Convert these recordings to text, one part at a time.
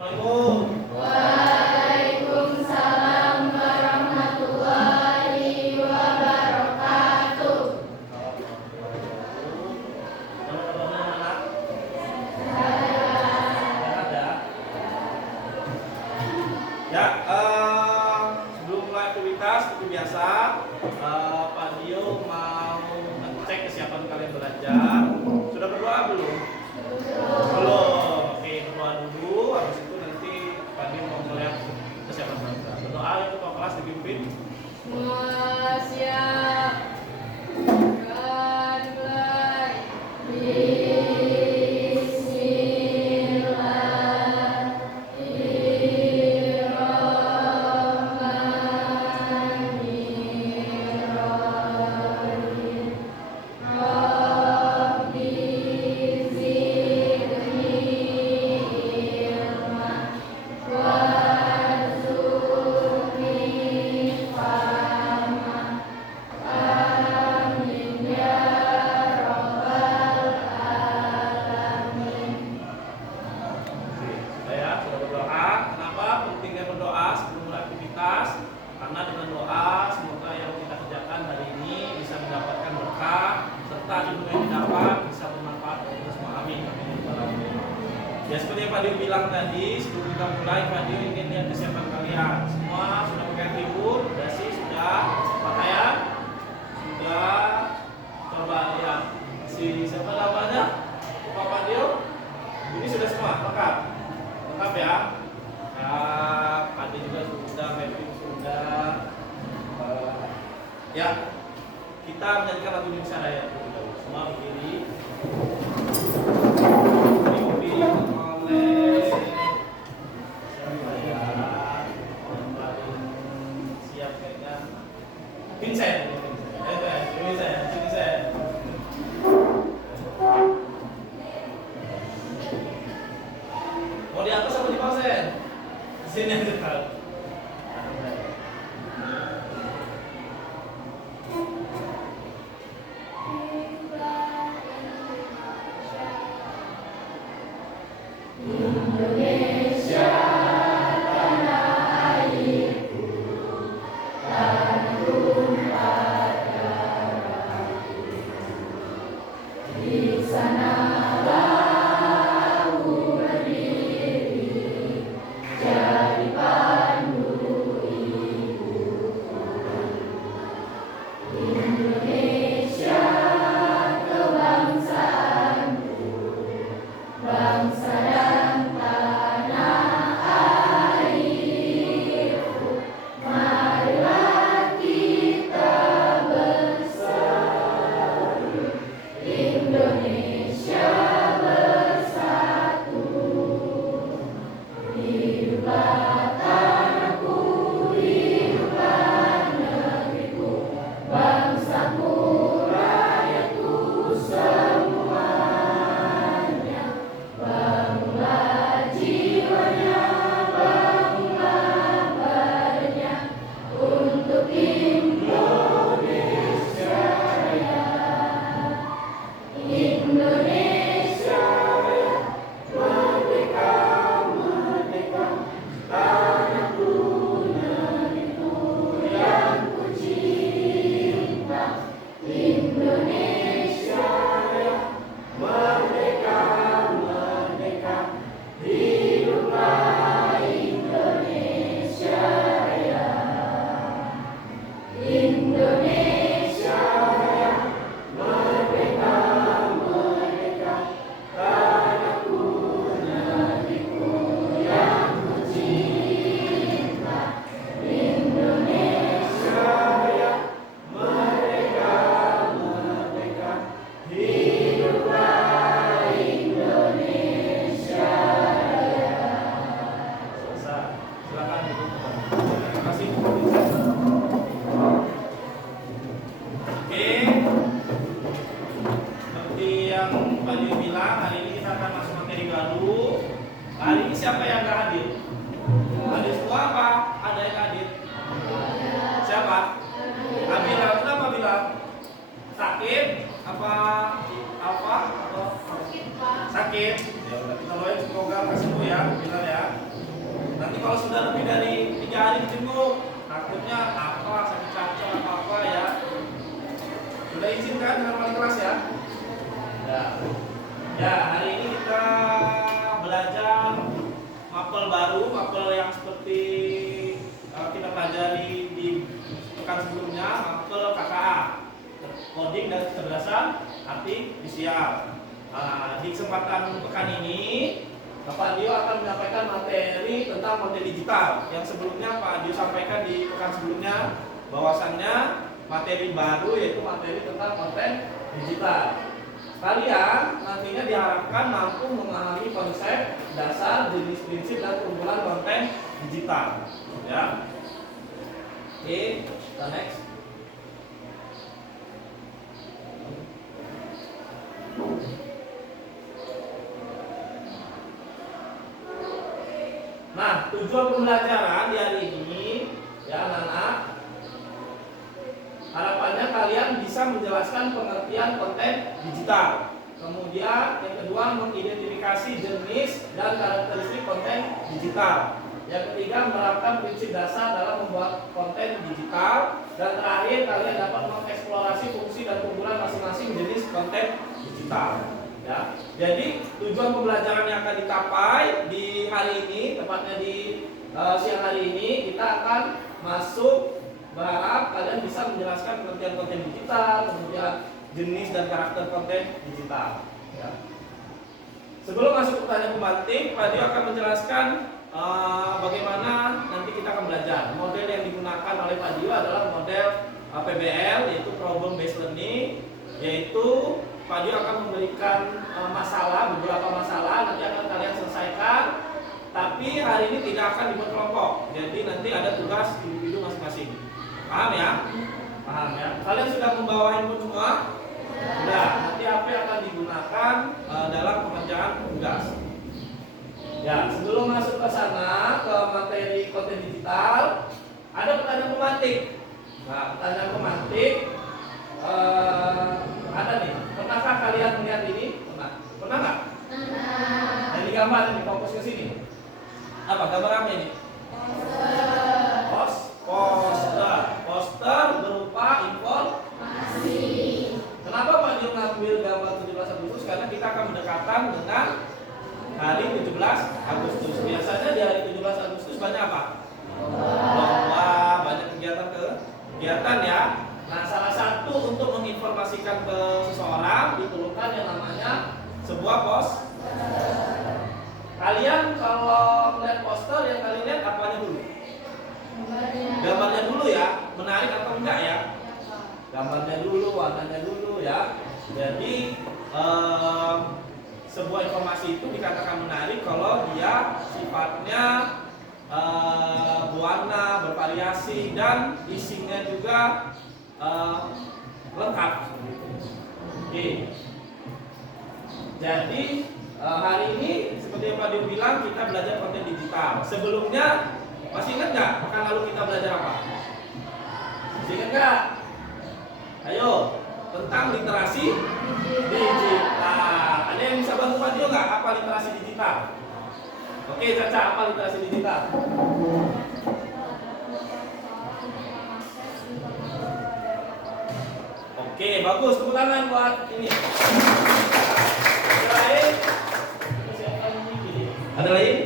Waalaikumsalam warahmatullahi wabarakatuh. Ya, sebelum mulai aktivitas seperti biasa, Pak Dio mau ngecek kesiapan kalian belajar. Sudah berdoa belum? Belum. Oke, berdoa dulu. Habis itu nanti Pak Dio mau melihat kesiapan belajar. Berdoa untuk Pak kelas dipimpin. Semua siap. Dimulai. Bismillahirrahmanirrahim. Rabbi zidni ilma warzuqni fahma. Amin ya rabbal alamin. Sudah ya, sudah berdoa. Kenapa pentingnya berdoa sebelum mulai aktivitas? Karena dengan doa semoga yang kita kerjakan hari ini bisa mendapatkan berkah serta ilmu yang didapat bisa bermanfaat untuk kita semua. Amin. Ya seperti yang Pak Dio bilang tadi, sebelum kita mulai Pak Dio ingin lihat kesiapan kalian. Semua sudah pakai tribun, dasi sudah, pakaian sudah. Coba lihat siapa namanya? Pak Dio. Ini sudah semua lengkap. Lengkap ya. Ya, Pak Dio juga sudah, Mepin sudah. Ya, kita menyanyikan lagu Indonesia Raya terlebih dahulu. Semua berdiri. Dipimpin oleh siapa ya? Yang paling siap kayaknya Vincent. Vincent. Mau di atas apa di bawah, Sen? Di sini aja kan. Indonesia tanah airku, tanah tumpah darahku. Di sanalah aku berdiri, jadi pandu ibuku. Indonesia kebangsaanku, bangsa dan tanah airku. Marilah kita bersatu, Indonesia bersatu. Hiduplah tanahku, hiduplah negeriku, bangsaku, rakyatku semuanya. Bangunlah jiwanya, bangunlah badannya untuk Indonesia Raya. Indonesia Raya, merdeka, merdeka, tanahku, negeriku yang ku cinta. Indonesia Raya, merdeka, merdeka, hiduplah Indonesia Raya. Indonesia Raya, merdeka, merdeka, tanahku, negeriku yang ku cinta. Indonesia Raya, merdeka, merdeka, hiduplah Indonesia Raya. Selesai. Silakan duduk. Terima kasih. Oke. Seperti yang Pak Dio bilang, hari ini kita akan masuk materi baru. Hari ini siapa yang nggak hadir? Hadir semua apa? Ada yang hadir? Siapa? Abila. Kenapa bilang? Sakit? Apa? Atau sakit? Ya udah, kita doain semoga sembuh ya, bilang ya. kalau sudah lebih dari 3 hari dijenguk, takutnya apa, sakit cacat apa ya. Sudah izinkan dengan wali kelas ya? Ya. Ya, hari ini kita belajar mapel baru, mapel yang seperti kita pelajari di pekan sebelumnya, mapel KKA, coding dan kecerdasan artifisial. Di kesempatan pekan ini Pak Dio akan menyampaikan materi tentang konten digital. Yang sebelumnya Pak Dio sampaikan di pekan sebelumnya bahwasannya materi baru yaitu materi tentang konten digital. Kalian nantinya diharapkan mampu memahami konsep, dasar, jenis prinsip dan keunggulan konten digital. Ya. Oke, kita next. Nah, tujuan pembelajaran di hari ini, ya anak-anak, harapannya kalian bisa menjelaskan pengertian konten digital. Kemudian yang kedua, mengidentifikasi jenis dan karakteristik konten digital. Yang ketiga, menerapkan prinsip dasar dalam membuat konten digital. Dan terakhir, kalian dapat mengeksplorasi fungsi dan keunggulan masing-masing jenis konten digital. Ya. Jadi tujuan pembelajaran yang akan dicapai di hari ini, tepatnya di siang hari ini, kita akan masuk. Berharap kalian bisa menjelaskan pengertian konten digital, kemudian jenis dan karakter konten digital. Ya. Sebelum masuk ke pertanyaan pembanting, Pak Dio akan menjelaskan bagaimana nanti kita akan belajar. Model yang digunakan oleh Pak Dio adalah model PBL, yaitu problem based learning, yaitu Pak Dio akan memberikan beberapa masalah, nanti akan kalian selesaikan. Tapi hari ini tidak akan dibuat kelompok, jadi nanti ada tugas individu masing-masing. Paham ya? Paham ya? Kalian sudah membawa handphone semua? Sudah. Nanti HP akan digunakan dalam pengerjaan tugas. Ya, sebelum masuk ke sana, ke materi konten digital, ada pertanyaan pemantik. Nah, pertanyaan pemantik ada nih. Pernahkah kalian melihat ini? Pernah? Pernah nggak? Pernah. Yang digambar nih, fokus ke sini. Apa gambar apa ini? Poster berupa informasi. Kenapa Pak Dio ngambil gambar 17 Agustus? Karena kita akan mendekatan dengan hari 17 Agustus. Biasanya di hari 17 Agustus banyak apa? Lomba, banyak kegiatan ya. Nah, salah satu untuk menginformasikan ke seseorang diperlukan yang namanya sebuah poster. Kalian kalau melihat poster yang kalian lihat apanya dulu? Gambarnya dulu ya, menarik atau enggak ya? Gambarnya dulu, warnanya dulu ya. Jadi sebuah informasi itu dikatakan menarik kalau dia sifatnya berwarna, bervariasi dan isinya juga lengkap. Oke. Jadi hari ini seperti yang Pak Dio bilang kita belajar konten digital. Sebelumnya masih ingat nggak pekan lalu kita belajar apa? Masih ingat nggak? Ayo, tentang literasi digital. Ada yang bisa bantu Pak Dio nggak? Apa literasi digital? Oke, Caca, apa literasi digital? Oke, bagus. Tepuk tangan buat ini. Ada lain? Ada lain?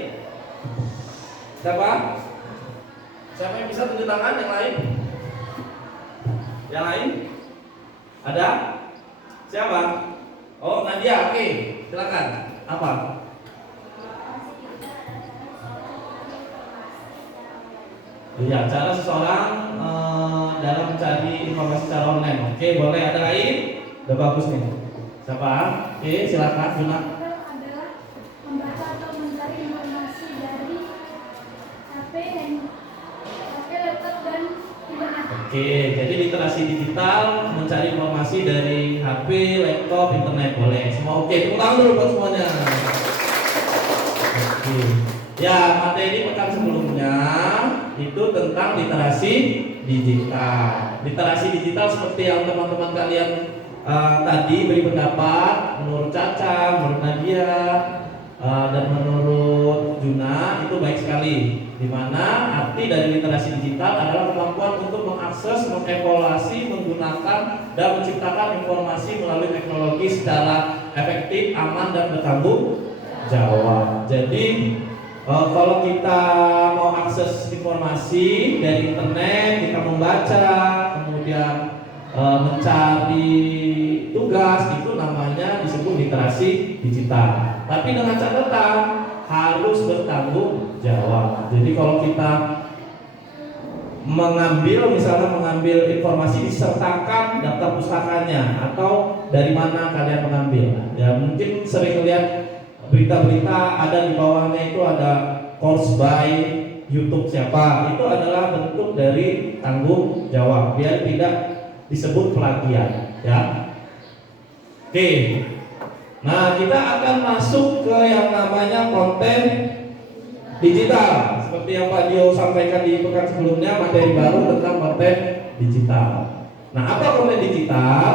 Siapa? Siapa yang bisa tunjuk tangan? Yang lain? Yang lain? Ada? Siapa? Oh, Nadia. Oke, silakan. Apa? Ya, cara seseorang dalam mencari informasi secara online. Oke, boleh. Ada lain? Udah bagus nih. Siapa? Oke, silakan. Juna. Adalah membaca atau mencari informasi dari HP, laptop dan internet. Oke, jadi literasi digital mencari informasi dari HP, laptop, internet. Boleh. Semua oke. Tepuk tangan dulu buat semuanya. Oke. Ya, materi pekan sebelumnya itu tentang literasi digital. Literasi digital seperti yang teman-teman kalian tadi beri pendapat, menurut Caca, menurut Nadia, dan menurut Juna itu baik sekali, di mana arti dari literasi digital adalah kemampuan untuk mengakses, mengevaluasi, menggunakan dan menciptakan informasi melalui teknologi secara efektif, aman dan bertanggung jawab. Jadi kalau kita mau akses informasi dari internet, kita membaca, kemudian mencari tugas, itu namanya disebut literasi digital. Tapi dengan catatan harus bertanggung jawab. Jadi kalau kita misalnya mengambil informasi, disertakan daftar pustakanya atau dari mana kalian mengambil. Ya mungkin sering lihat berita-berita ada di bawahnya itu ada course by YouTube siapa, itu adalah bentuk dari tanggung jawab biar tidak disebut plagiat, ya. Oke. Nah, kita akan masuk ke yang namanya konten digital. Seperti yang Pak Dio sampaikan di pekan sebelumnya, materi baru tentang konten digital. Nah, apa konten digital?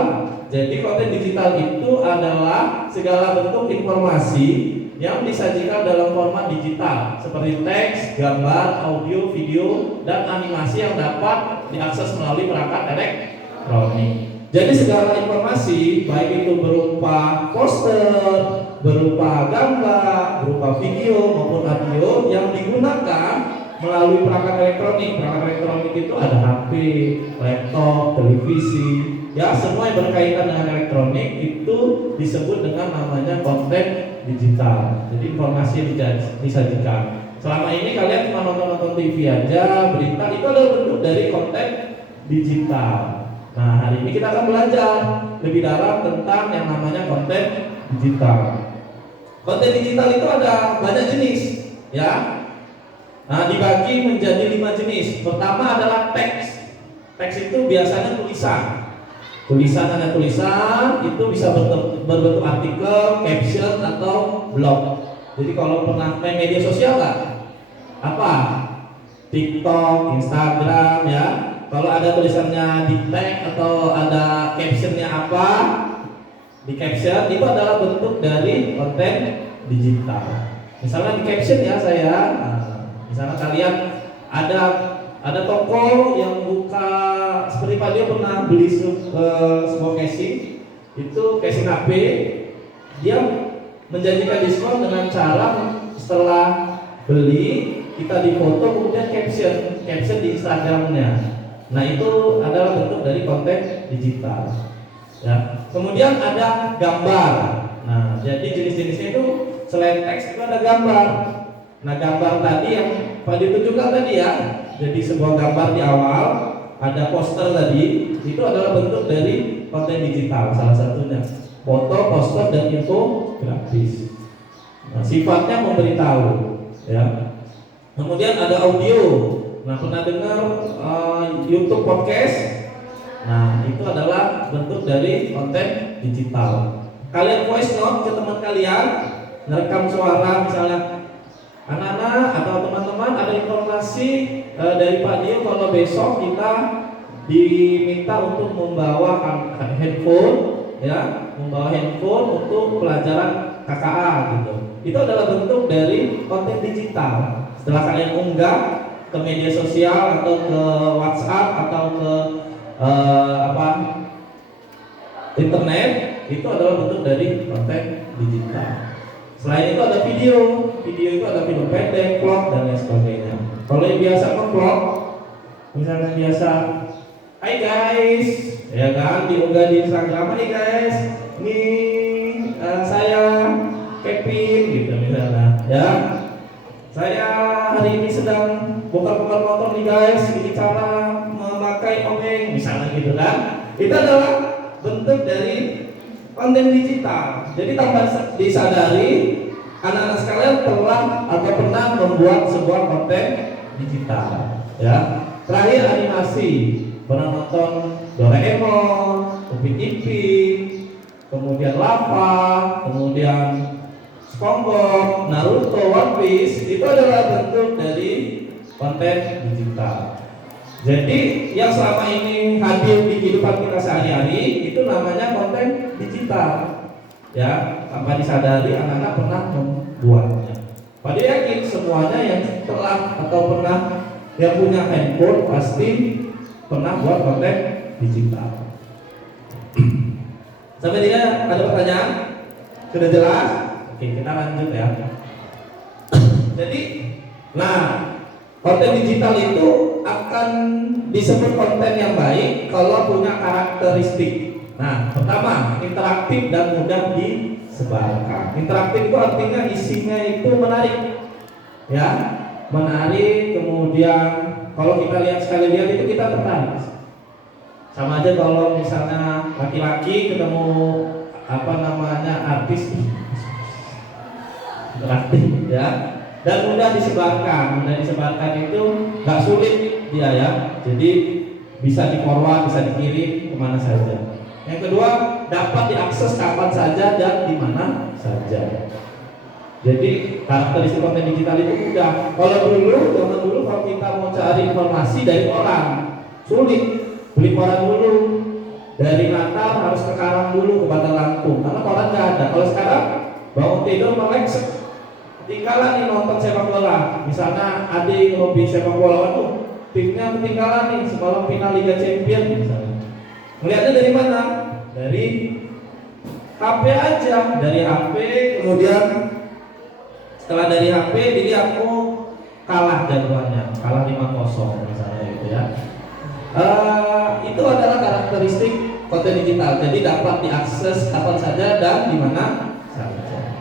Jadi konten digital itu adalah segala bentuk informasi yang disajikan dalam format digital seperti teks, gambar, audio, video, dan animasi yang dapat diakses melalui perangkat elektronik. Jadi segala informasi baik itu berupa poster, berupa gambar, berupa video maupun audio yang digunakan melalui perangkat elektronik. Perangkat elektronik itu ada HP, laptop, televisi, ya semua yang berkaitan dengan elektronik itu disebut dengan namanya konten digital. Jadi informasi yang disajikan. Selama ini kalian cuma nonton TV aja, berita, itu adalah bentuk dari konten digital. Nah, hari ini kita akan belajar lebih dalam tentang yang namanya konten digital. Konten digital itu ada banyak jenis, ya. Nah, dibagi menjadi 5 jenis. Pertama adalah teks. Teks itu biasanya tulisan. Tulisan itu bisa berbentuk artikel, caption atau blog. Jadi kalau pernah main media sosial nggak? Apa? TikTok, Instagram, ya. Kalau ada tulisannya di tag atau ada captionnya apa, di caption itu adalah bentuk dari konten digital. Misalnya di caption ya misalnya kalian ada toko yang buka, seperti Pak Dio pernah beli sebuah casing, itu casing HP, dia menjanjikan diskon dengan cara setelah beli kita difoto kemudian caption di Instagramnya. Nah itu adalah bentuk dari konten digital, ya. Kemudian ada gambar. Nah jadi jenis-jenisnya itu selain teks itu ada gambar. Nah gambar tadi yang Pak ditunjukkan tadi ya, jadi sebuah gambar di awal, ada poster tadi, itu adalah bentuk dari konten digital salah satunya. Foto, poster, dan info grafis. Nah, sifatnya memberitahu, ya. Kemudian ada audio. Nah, pernah dengar YouTube podcast? Nah, itu adalah bentuk dari konten digital. Kalian voice note ke teman kalian, merekam suara misalnya. Anak-anak atau teman-teman ada informasi dari Pak Dio kalau besok kita diminta untuk membawa handphone, ya, membawa handphone untuk pelajaran KKA gitu. Itu adalah bentuk dari konten digital. Setelah kalian unggah ke media sosial atau ke WhatsApp atau ke internet, itu adalah bentuk dari konten digital. Selain itu ada video itu ada video pendek, vlog dan lain sebagainya. Kalau yang biasa vlog, misalnya biasa, hai guys, ya kan, diunggah di Instagram, hai guys, ini saya Kevin gitu misalnya, ya. Saya hari ini sedang bongkar-bongkar motor nih guys, ini cara memakai obeng misalnya gitu kan. Itu adalah bentuk dari konten digital. Jadi tanpa disadari anak-anak sekalian telah atau pernah membuat sebuah konten digital, ya. Terakhir animasi, pernah nonton Doraemon, Upin Ipin, kemudian Lava, kemudian SpongeBob, Naruto, One Piece, itu adalah bentuk dari konten digital. Jadi yang selama ini hadir di kehidupan kita sehari-hari itu namanya konten digital, ya. Tanpa disadari anak-anak pernah buatnya. Pada yakin semuanya yang telah atau pernah yang punya handphone pasti pernah buat konten digital. Sampai tidak ada pertanyaan? Sudah jelas? Oke, kita lanjut ya. Jadi, nah, konten digital itu akan disebut konten yang baik kalau punya karakteristik. Nah, pertama, interaktif dan mudah disebarkan. Interaktif itu artinya isinya itu menarik, ya, menarik. Kemudian kalau kita lihat sekali lihat itu kita tertarik. Sama aja kalau misalnya laki-laki ketemu artis, interaktif, ya. Dan mudah disebarkan. Mudah disebarkan itu nggak sulit dia, ya. Jadi bisa di forward, bisa dikirim kemana saja. Yang kedua, dapat diakses kapan saja dan di mana saja. Jadi karakteristik konten digital itu mudah. Kalau zaman dulu kalau kita mau cari informasi dari orang, sulit. Beli koran dulu, dari Natal harus ke Karang dulu, ke Bandar Lampung, karena koran nggak ada. Kalau sekarang bangun tidur melek, ketinggalan nih nonton sepak bola. Misalnya adik hobi sepak bola, waduh, timnya ketinggalan nih semalam final Liga Champions misalnya. Melihatnya dari mana? Dari HP aja, dari HP. Kemudian setelah dari HP, jadi aku kalah jadwalnya, kalah 5-0 misalnya gitu ya. Itu adalah karakteristik konten digital. Jadi dapat diakses kapan saja dan di mana saja.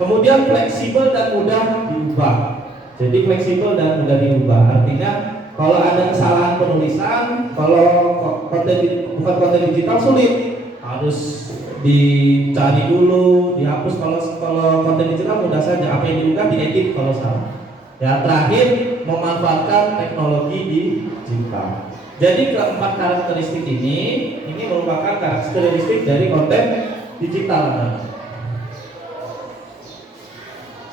Kemudian fleksibel dan mudah diubah. Jadi fleksibel dan mudah diubah. Artinya kalau ada kesalahan penulisan, kalau bukan konten digital sulit, harus dicari dulu, dihapus. Kalau konten digital mudah saja, apa yang diunggah diedit kalau salah. Ya, terakhir memanfaatkan teknologi digital. Jadi keempat karakteristik ini merupakan karakteristik dari konten digital.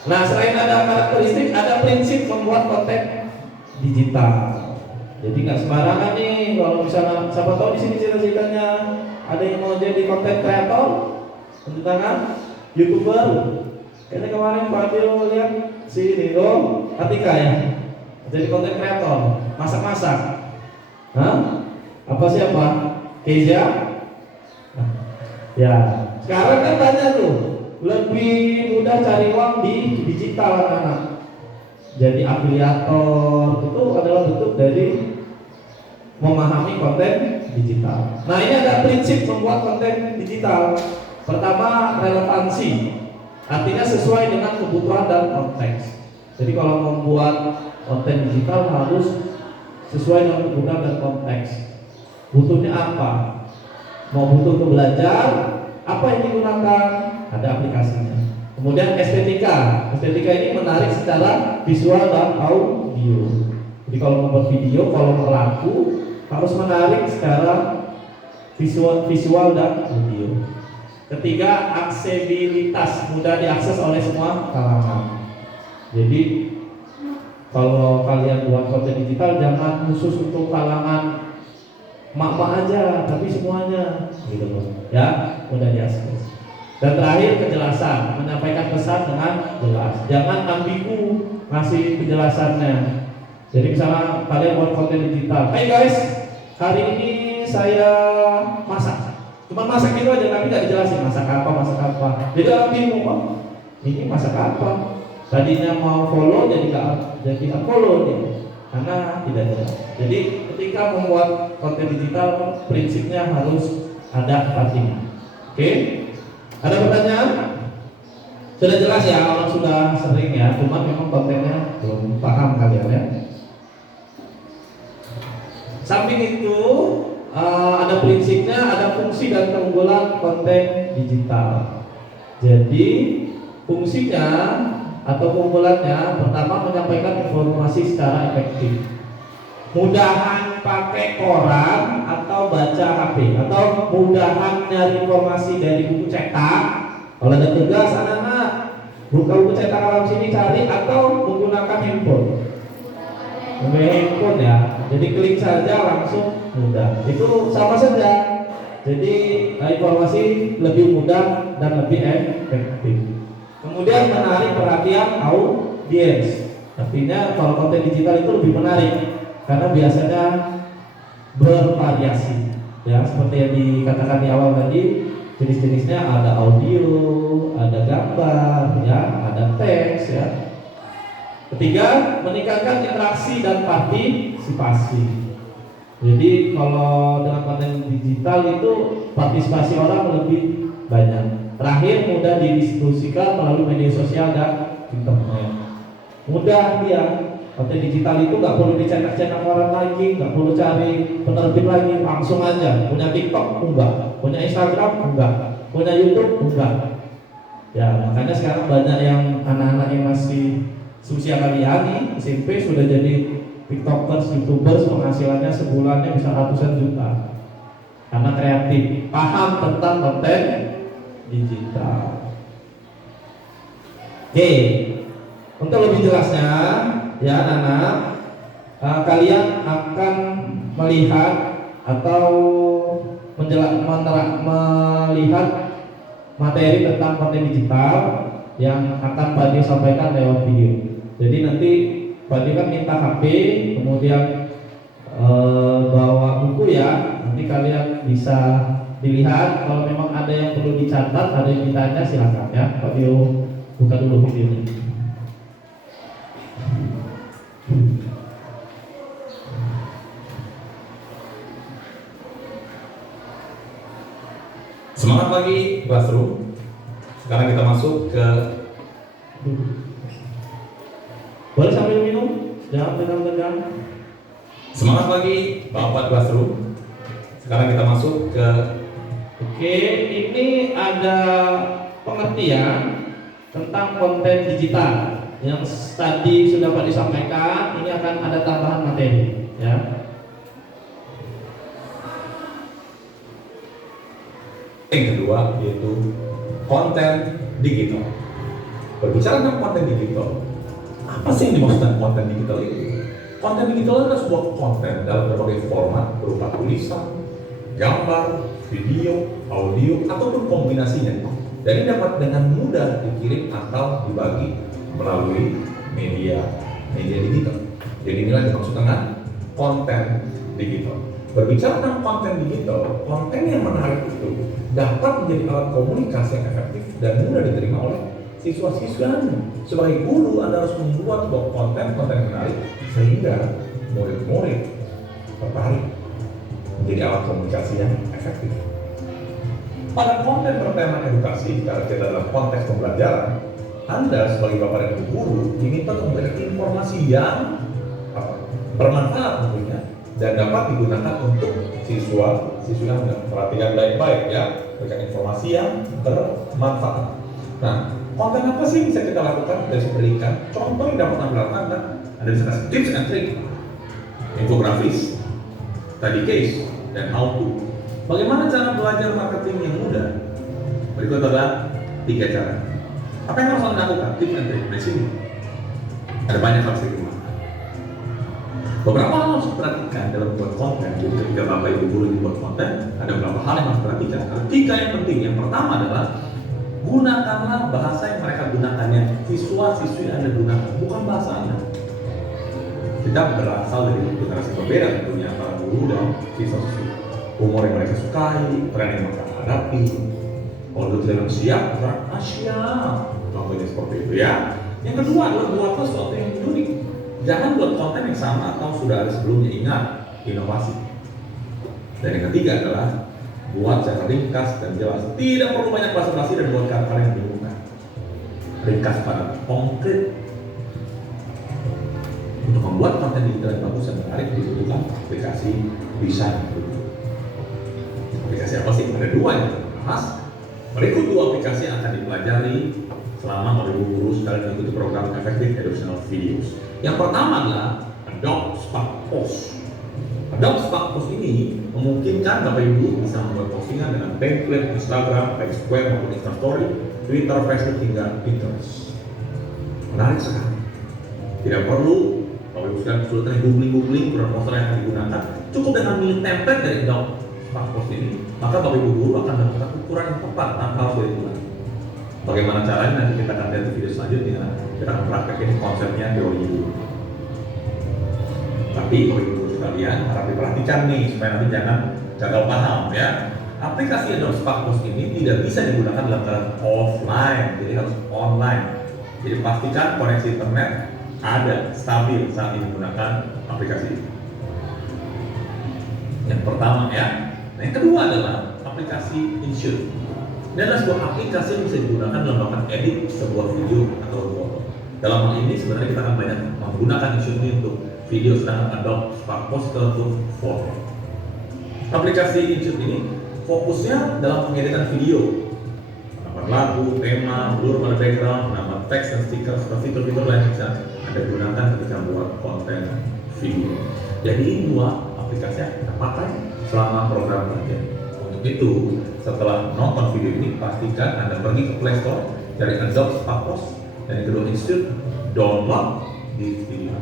Nah, selain ada karakteristik, ada prinsip membuat konten digital. Jadi nggak sembarangan nih. Kalau misalnya siapa tahu di sini cita-citanya ada yang mau jadi konten kreator, tunjuk tangan, YouTuber. Kayaknya kemarin Pak Dio lihat si Nino Atika ya, jadi konten kreator, masak-masak. Hah? Apa siapa? Keja? Ya, sekarang kan banyak tuh, lebih mudah cari uang di digital anak-anak. Jadi afiliator itu adalah bentuk dari memahami konten digital. Nah, ini ada prinsip membuat konten digital. Pertama, relevansi. Artinya sesuai dengan kebutuhan dan konteks. Jadi kalau membuat konten digital harus sesuai dengan kebutuhan dan konteks. Butuhnya apa? Mau butuh untuk belajar, apa yang digunakan? Ada aplikasinya. Kemudian estetika. Estetika ini menarik secara visual dan audio. Jadi kalau membuat video, kalau lagu harus menarik secara visual dan audio. Ketiga, aksesibilitas, mudah diakses oleh semua kalangan. Jadi kalau kalian buat konten digital jangan khusus untuk kalangan mak-mak aja, tapi semuanya gitu loh. Ya, mudah diakses. Dan terakhir, kejelasan, menyampaikan pesan dengan jelas. Jangan ambigu ngasih penjelasannya. Jadi misalnya kalian buat konten digital, "Hey guys, hari ini saya masak." Cuma masak itu aja, tapi nggak dijelasin masak apa. Jadi orang bingung, "Oh, ini masak apa?" Tadinya mau follow jadi nggak follow nih, karena tidak jelas. Jadi ketika membuat konten digital, prinsipnya harus ada artinya. Oke? Ada pertanyaan? Sudah jelas ya, orang sudah sering ya, cuma memang kontennya belum paham kalian ya. Samping itu ada prinsipnya, ada fungsi dan keunggulan konten digital. Jadi fungsinya atau keunggulannya, pertama menyampaikan informasi secara efektif. Mudahan pakai koran atau baca HP, atau mudahan nyari informasi dari buku cetak. Kalau ada tugas anak-anak, buka buku cetak alam sini cari, atau menggunakan handphone. Handphone ya, jadi klik saja langsung mudah. Itu sama saja. Jadi informasi lebih mudah dan lebih efektif. Kemudian Kemudian menarik perhatian audiens. Artinya kalau konten digital itu lebih menarik karena biasanya bervariasi. Ya, seperti yang dikatakan di awal tadi, jenis-jenisnya ada audio, ada gambar, ya, ada teks, ya. Ketiga, meningkatkan interaksi dan partisipasi. Jadi kalau dengan konten digital itu partisipasi orang lebih banyak. Terakhir, mudah didiskusikan melalui media sosial dan internet. Mudah dia. Konten digital itu nggak perlu dicetak-cetak orang lagi, nggak perlu cari penerbit lagi, langsung aja. Punya TikTok enggak, punya Instagram enggak, punya YouTube enggak. Ya makanya sekarang banyak yang anak-anak yang masih usia kalian nih SMP sudah jadi TikTokers, YouTubers, penghasilannya sebulannya bisa ratusan juta karena kreatif, paham tentang konten digital. Oke, untuk lebih jelasnya ya anak-anak, kalian akan melihat atau melihat materi tentang konten digital yang akan Pak Dio sampaikan lewat video. Jadi nanti Pak Dio kan minta HP, kemudian bawa buku ya. Nanti kalian bisa dilihat. Kalau memang ada yang perlu dicatat, ada yang ditanya silakan ya. Pak Dio buka dulu videonya. Semangat pagi classroom. Sekarang kita masuk ke Boleh sambil minum, jangan tegang-tegang. semangat pagi Bapak classroom. Sekarang kita masuk ke Oke, ini ada pengertian tentang konten digital yang tadi sudah Pak disampaikan. Ini akan ada tambahan materi ya. yang kedua, yaitu konten digital. Berbicara tentang konten digital, apa sih yang dimaksudkan konten digital itu? Konten digital adalah sebuah konten dalam berbagai format berupa tulisan, gambar, video, audio, ataupun kombinasinya. Dan dapat dengan mudah dikirim atau dibagi melalui media digital. Jadi inilah dimaksud dengan konten digital. Berbicara tentang konten digital, konten yang menarik itu dapat menjadi alat komunikasi yang efektif dan mudah diterima oleh siswa-siswanya. Sebagai guru, Anda harus membuat konten yang menarik sehingga murid-murid tertarik menjadi alat komunikasi yang efektif. Pada konten bertema edukasi, karena kita dalam konteks pembelajaran, Anda sebagai bapak dan ibu guru diminta untuk memberikan informasi yang bermanfaat tentunya dan dapat digunakan untuk siswa-siswi Anda. Perhatikan baik-baik ya, berikan informasi yang bermanfaat. Nah, konten apa sih bisa kita lakukan? Bisa berikan contoh yang dapat Anda lakukan. Anda bisa kasih tips and trick, infografis, study case, dan how to. Bagaimana cara belajar marketing yang mudah? Berikut adalah 3 cara. Apa yang harus Anda lakukan? Tips and trick. Di sini ada banyak hal yang beberapa hal harus diperhatikan dalam membuat konten. Jadi ketika Bapak Ibu guru membuat konten, ada beberapa hal yang harus diperhatikan. Ada 3 yang penting. Yang pertama adalah gunakanlah bahasa yang mereka gunakan, yang siswa-siswi Anda gunakan, bukan bahasa Anda. Kita berasal dari generasi berbeda tentunya antara guru dan siswa-siswi. Humor yang mereka sukai, tren yang mereka hadapi. Kalau itu tidak siap, siap. Contohnya seperti itu ya. Yang kedua adalah buatlah sesuatu yang unik. Jangan buat konten yang sama atau sudah ada sebelumnya. Ingat, inovasi. Dan yang ketiga adalah buat secara ringkas dan jelas. Tidak perlu banyak basa-basi dan buat kata-kata yang membingungkan. Ringkas pada konkret. Untuk membuat konten digital yang bagus dan menarik dibutuhkan aplikasi desain. Aplikasi apa sih? Ada 2 yang dibahas. Berikut 2 aplikasi yang akan dipelajari selama Ibu guru sekalian mengikuti program Effective Educational Videos. Yang pertama adalah Adobe Spark Post. Adobe Spark Post ini memungkinkan Bapak Ibu bisa membuat postingan dengan template Instagram, Foursquare maupun Instastory, Twitter, Facebook hingga Pinterest. Menarik sekali. Tidak perlu Bapak Ibu sekalian kesulitan googling program poster yang akan digunakan. Cukup dengan milih template dari Adobe Spark Post ini, maka Bapak Ibu guru akan mendapatkan ukuran yang tepat tanpa harus berhitungan. Bagaimana caranya nanti kita akan lihat di video selanjutnya. Kita akan praktekin konsepnya teori dulu. Tapi ibu sekalian harap diperhatikan nih supaya nanti jangan gagal paham ya. Aplikasi Adobe Sparkpost ini tidak bisa digunakan dalam keadaan offline, jadi harus online. Jadi pastikan koneksi internet ada stabil saat digunakan aplikasi ini. Yang pertama ya. Nah, yang kedua adalah aplikasi InShoot. Ini adalah sebuah aplikasi yang bisa digunakan dalam melakukan edit sebuah video atau foto. Dalam hal ini sebenarnya kita akan banyak menggunakan InShoot ini untuk video, sedangkan Adobe Sparkpost untuk foto. Aplikasi InShoot ini fokusnya dalam pengeditan video, menambah lagu, tema, blur pada background, menambah teks dan stiker, serta fitur-fitur lain yang bisa Anda gunakan ketika membuat konten video. Jadi ini dua aplikasi yang kita pakai selama program kerja. Untuk itu, setelah nonton video ini, pastikan Anda pergi ke Play Store, cari Adobe Sparkpost, dan yang kedua InShoot, download di video.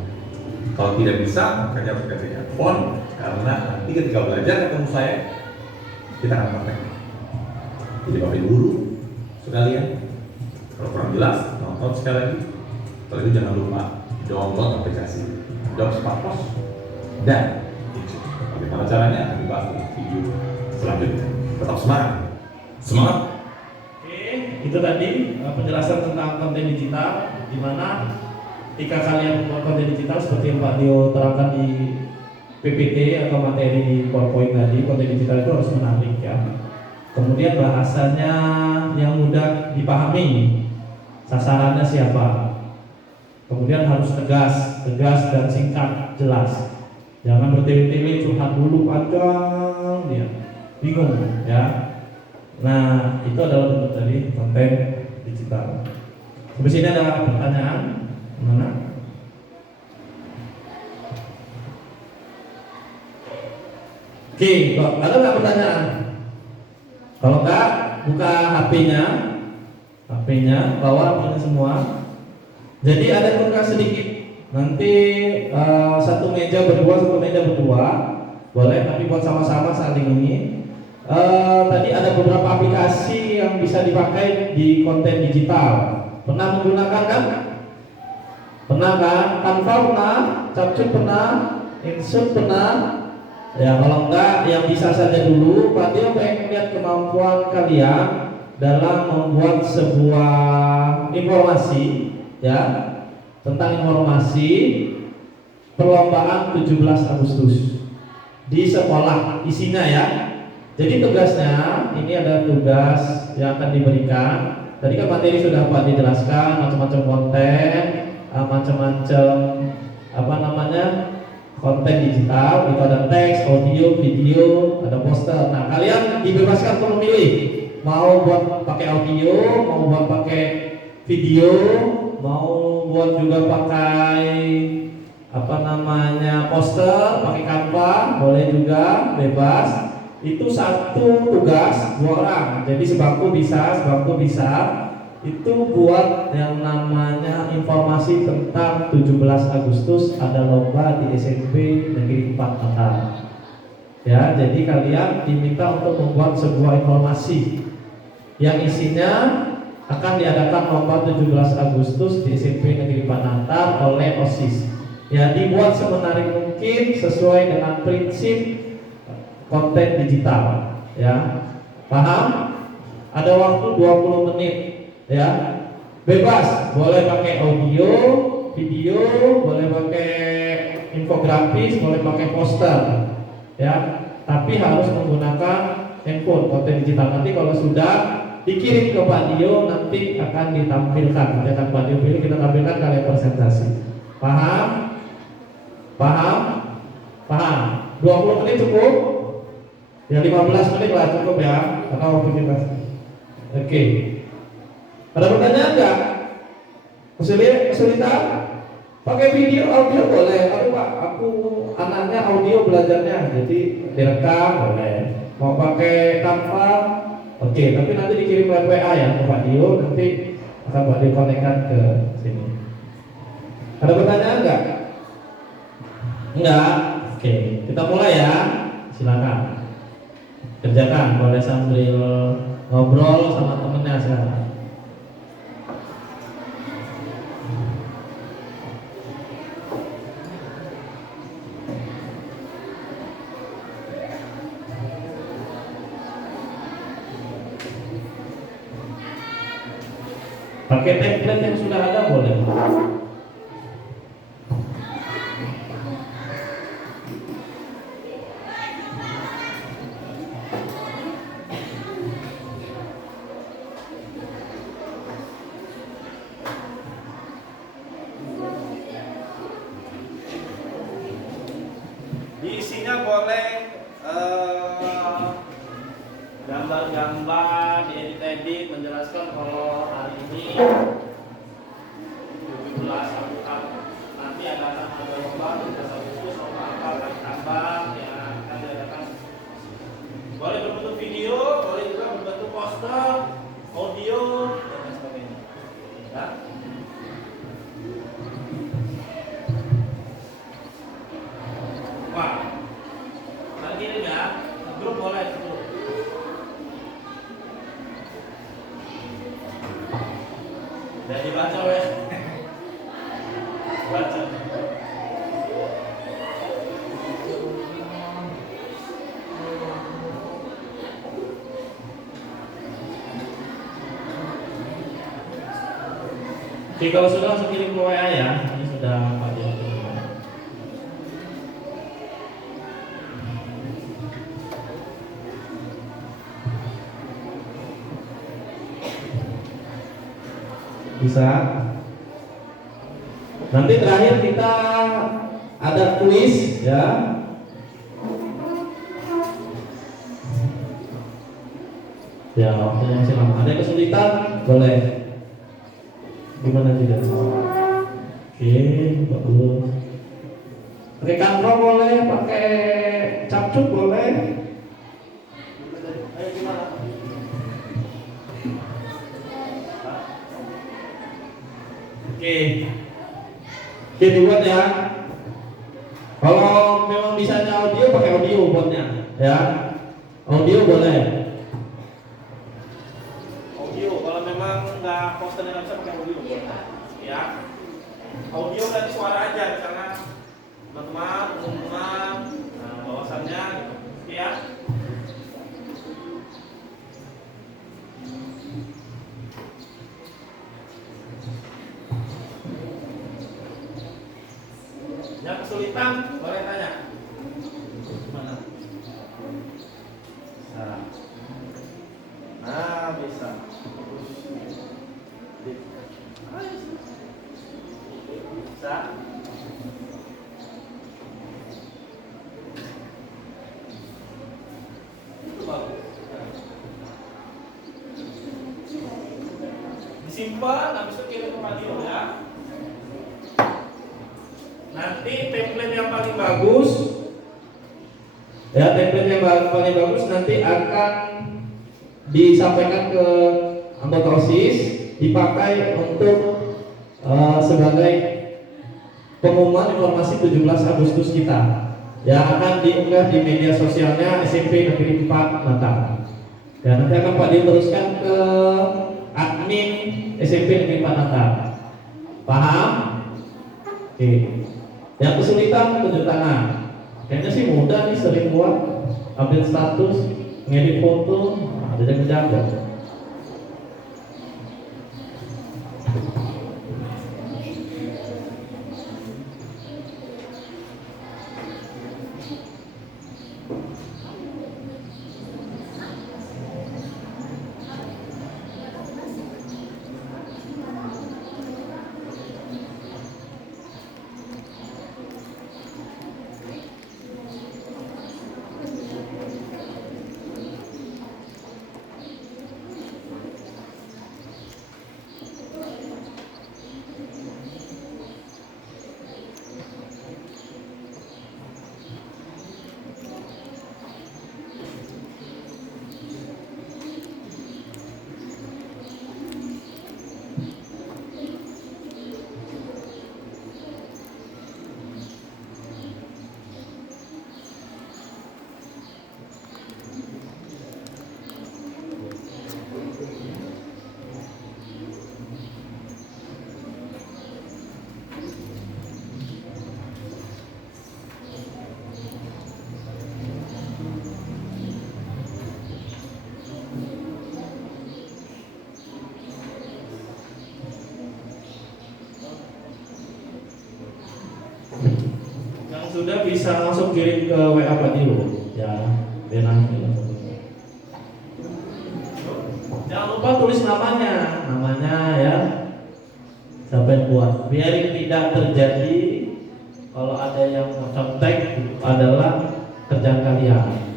Kalau tidak bisa, makanya harus ganti handphone, karena nanti ketika belajar ketemu saya, kita akan praktek. Jadi Bapak Ibu guru sekalian, kalau kurang jelas, nonton sekali lagi. Kalau itu jangan lupa download aplikasi Adobe Sparkpost dan InShoot. Bagaimana caranya akan dibahas di video selanjutnya. Tetap semangat. Semangat. Oke, itu tadi penjelasan tentang konten digital, di mana ketika kalian membuat konten digital seperti yang Pak Dio terangkan di PPT atau materi di PowerPoint tadi, konten digital itu harus menarik ya. Kemudian bahasanya yang mudah dipahami, sasarannya siapa. Kemudian harus tegas dan singkat, jelas. Jangan bertele-tele curhat dulu panjang dia, bingung ya. Nah, itu adalah bentuk dari konten digital. Habis ini ada pertanyaan, mana? Oke, kok ada nggak pertanyaan? Kalau nggak, buka HP-nya, bawa ini semua. Jadi ada tugas sedikit. Nanti satu meja berdua, boleh. Tapi buat sama-sama saling ini. Tadi ada beberapa aplikasi yang bisa dipakai di konten digital. Pernah menggunakan kan? Pernah kan? Canva pernah, Capcut pernah, InShoot pernah. Ya kalau enggak, yang bisa saja dulu. Pak Dio pengen lihat kemampuan kalian dalam membuat sebuah informasi, ya, tentang informasi perlombaan 17 Agustus di sekolah isinya ya. Jadi tugasnya ini ada tugas yang akan diberikan. Tadi kan materi sudah Pak dijelaskan macam-macam konten, macam-macam konten digital. Itu ada teks, audio, video, ada poster. Nah kalian dibebaskan untuk memilih mau buat pakai audio, mau buat pakai video, mau buat juga pakai poster, pakai Canva, boleh juga, bebas. Itu satu tugas 2 orang. Jadi sebangku bisa. Itu buat yang namanya informasi tentang 17 Agustus ada lomba di SMP Negeri 4 Mataram. Ya, jadi kalian diminta untuk membuat sebuah informasi yang isinya akan diadakan lomba 17 Agustus di SMP Negeri Panantar oleh OSIS. Ya, dibuat semenarik mungkin sesuai dengan prinsip konten digital. Ya, paham? Ada waktu 20 menit. Ya, bebas. Boleh pakai audio, video, boleh pakai infografis, boleh pakai poster. Ya, tapi harus menggunakan handphone konten digital. Nanti kalau sudah dikirim ke Pak Dio nanti akan ditampilkan. Nanti akan Pak Dio pilih, kita tampilkan kalian presentasi. Paham? 20 menit cukup? Ya 15 menit lah cukup ya, karena waktu kita. Oke. Ada pertanyaan enggak? Kesulitan? Pakai video, audio boleh. Tapi Pak, aku anaknya audio belajarnya, jadi direkam boleh. Mau pakai Canva? Oke, tapi nanti dikirim lewat WA ya ke Pak Dio, nanti akan Pak Dio konekkan ke sini. Ada pertanyaan enggak? Enggak? Oke, kita mulai ya. Silakan. Kerjakan, boleh sambil ngobrol sama temennya silakan. Pakai template yang sudah ada boleh. Diisinya boleh gambar-gambar, diedit-edit, menjelaskan kalau hari ini 17 Agustus nanti ada lomba 17 Agustus lomba apa kali tambang yang akan diadakan. Boleh berbentuk video, boleh juga berbentuk poster, audio dan lain sebagainya. Ya. Wah, lagi ini ya, grup boleh itu. Dan dibaca wes, baca. Oke, kalau sudah langsung kirim ke WA ya. Ini sudah Pak Dio. Bisa. Nanti terakhir kita ada kuis ya. Ya, waktunya masih lama. Ada kesulitan boleh. Gimana tidak? Oke, bagus. Pakai kanvas boleh, pakai capcuk boleh. Ayo gimana? Oke, dibuat ya. Kalau memang bisanya audio, pakai audio buatnya, ya. Audio boleh. Audio, kalau memang nggak posternya nggak bisa pakai audio. Ya. Audio dari suara aja, misalnya teman-teman, pengumuman, bahwasannya, gitu ya. Yang kesulitan boleh tanya. Gimana? Bisa. Nah, bisa. Bisa. Itu bagus. Disimpan, habis itu kirim ke radio ya. Nanti template yang paling bagus, ya template yang paling bagus nanti akan disampaikan ke anggota OSIS, dipakai untuk sebagai pengumuman informasi 17 Agustus kita, yang akan diunggah di media sosialnya SMP Negeri 4 Natal. Dan nanti akan Pak diteruskan ke admin SMP Negeri 4 Natal. Paham? Oke. Yang kesulitan tunjuk tangan. Kayaknya sih mudah nih, sering buat update status, ngedit foto, ada yang jago. sudah bisa langsung kirim ke WA Pak Dilu ya, biar nanti langsung. Jangan lupa tulis namanya ya, sampai buat biar tidak terjadi kalau ada yang mau contek adalah kerjaan kalian.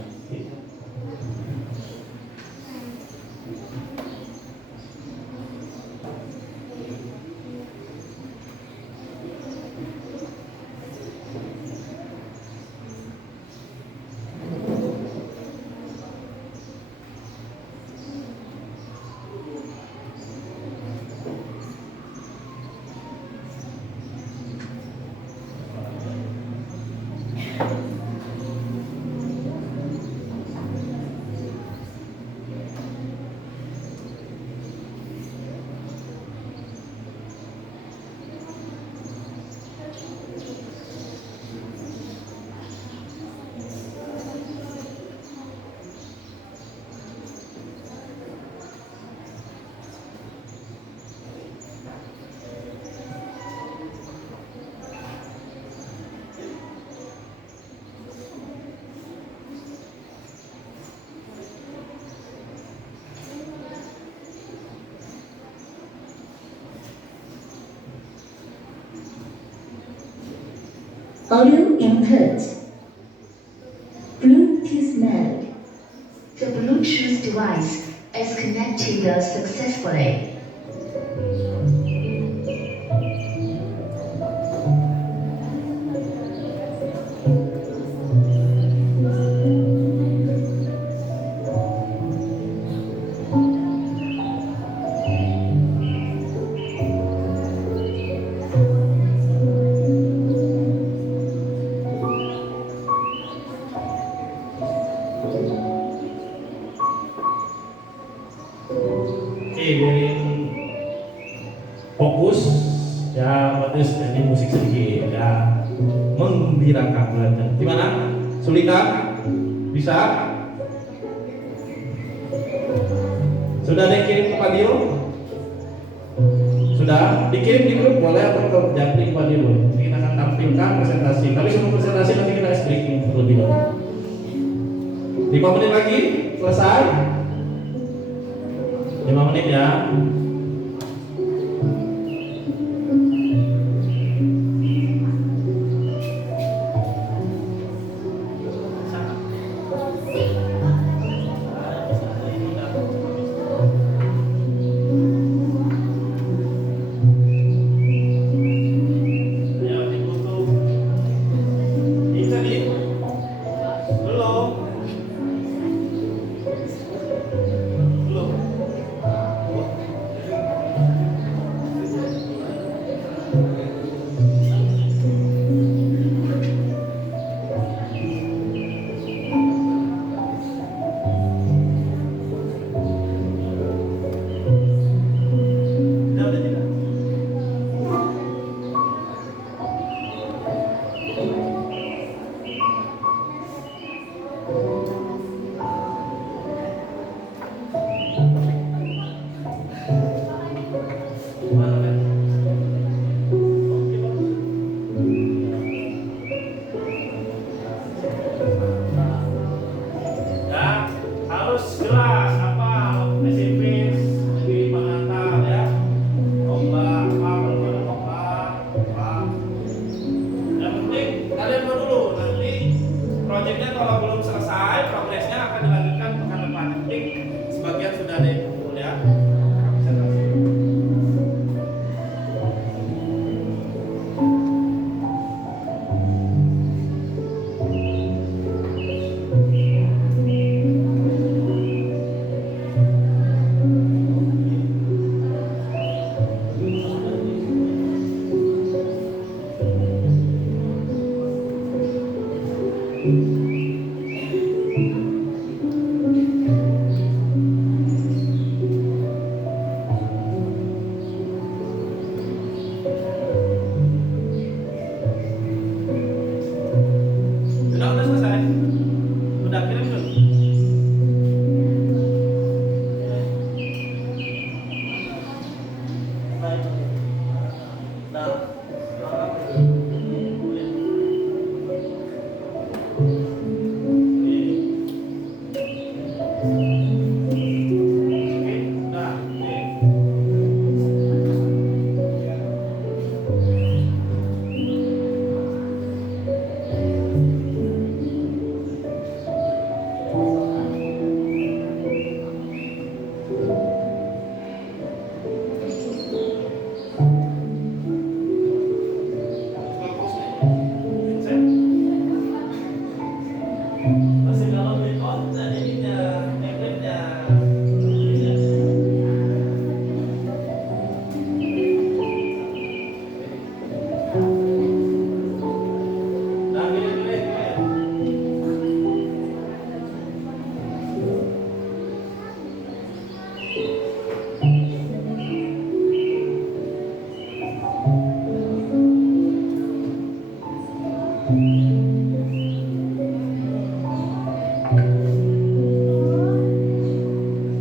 Audio input. Bluetooth mode. The Bluetooth device is connected successfully. Biarin fokus ya, bagus ini musik sedikit ya, menggembirakan belajar. Gimana? Sulitan? Bisa? Sudah ada yang kirim ke Pak Dio? Sudah dikirim di grup, boleh atau ke Japri Pak Dio? Kita akan tampilkan presentasi. Tapi sebelum presentasi nanti kita ice breaking terlebih dahulu. 5 menit lagi selesai. 5 menit ya.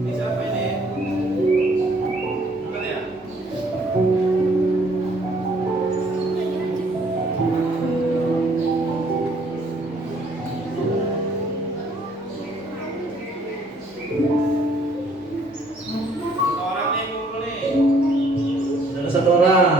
Ini siapa ini? Bener ya? Satu orang nih kumpul nih. Ada satu orang.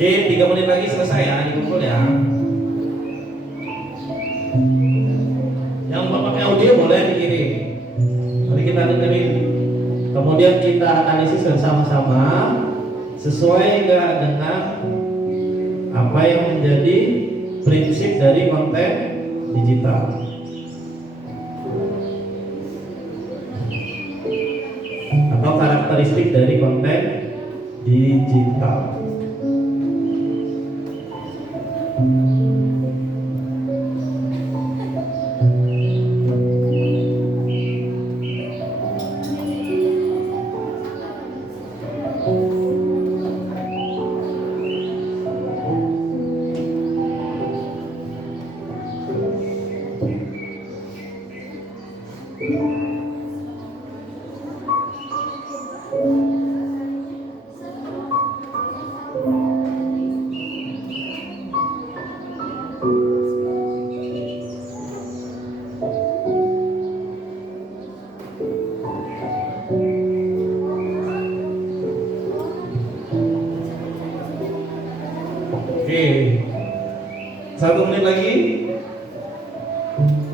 Oke, 3 menit lagi selesai ya, dikumpul ya. Yang pakai audio boleh dikirim. Mari kita dengerin. Kemudian kita analisis bersama-sama sesuai enggak dengan apa yang menjadi prinsip dari konten digital. Atau karakteristik dari konten digital. Oke, 1 menit lagi.